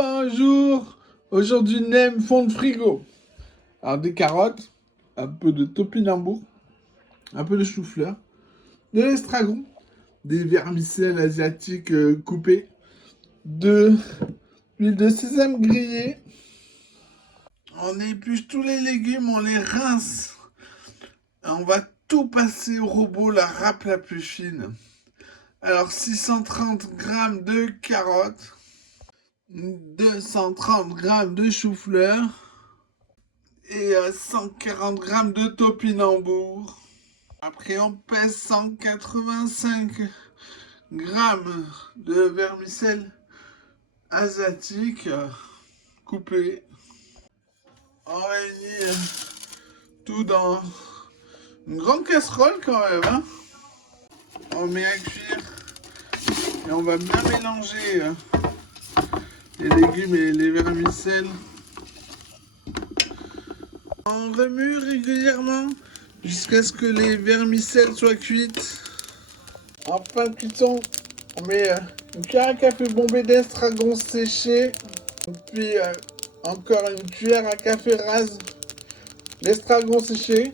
Bonjour. Aujourd'hui, nem fond de frigo. Alors, des carottes, un peu de topinambour, un peu de chou-fleur, de l'estragon, des vermicelles asiatiques coupées, de l'huile de sésame grillée. On épluche tous les légumes, on les rince. On va tout passer au robot, la râpe la plus fine. Alors, 630 grammes de carottes, 230 grammes de chou-fleur et 140 grammes de topinambour. Après, on pèse 185 grammes de vermicelle asiatique coupée. On réunit tout dans une grande casserole quand même. Hein. On met à cuire et on va bien mélanger les légumes et les vermicelles. On remue régulièrement jusqu'à ce que les vermicelles soient cuites. En fin de cuisson, on met une cuillère à café bombée d'estragon séché, puis encore une cuillère à café rase d'estragon séché.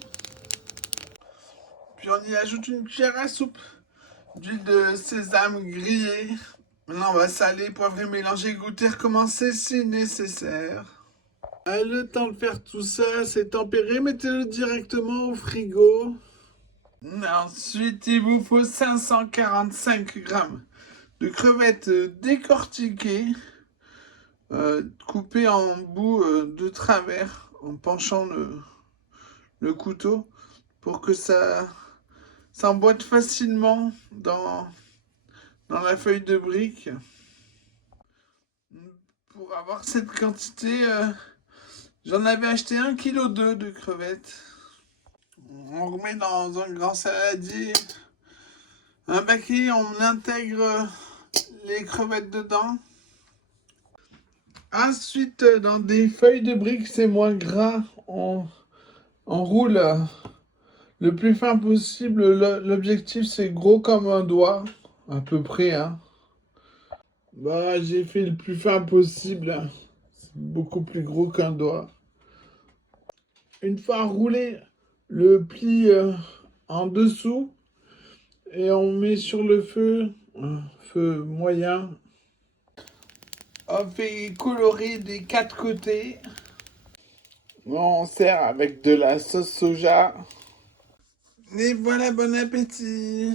Puis on y ajoute une cuillère à soupe d'huile de sésame grillée. Maintenant, on va saler, poivrer, mélanger, goûter, recommencer si nécessaire. Le temps de faire tout ça, c'est tempéré, mettez-le directement au frigo. Ensuite, il vous faut 545 grammes de crevettes décortiquées, coupées en bouts de travers, en penchant le couteau pour que ça s'emboîte facilement dans la feuille de brique. Pour avoir cette quantité, j'en avais acheté 1,2 kg de crevettes. On remet dans un grand saladier un baquet, on intègre les crevettes dedans. Ensuite, dans des feuilles de briques, c'est moins gras, on roule le plus fin possible. L'objectif, c'est gros comme un doigt, à peu près. Hein. Bah, j'ai fait le plus fin possible. C'est beaucoup plus gros qu'un doigt. Une fois roulé, le pli en dessous et on met sur le feu, un feu moyen. On fait colorer des 4 côtés. On sert avec de la sauce soja. Et voilà, bon appétit!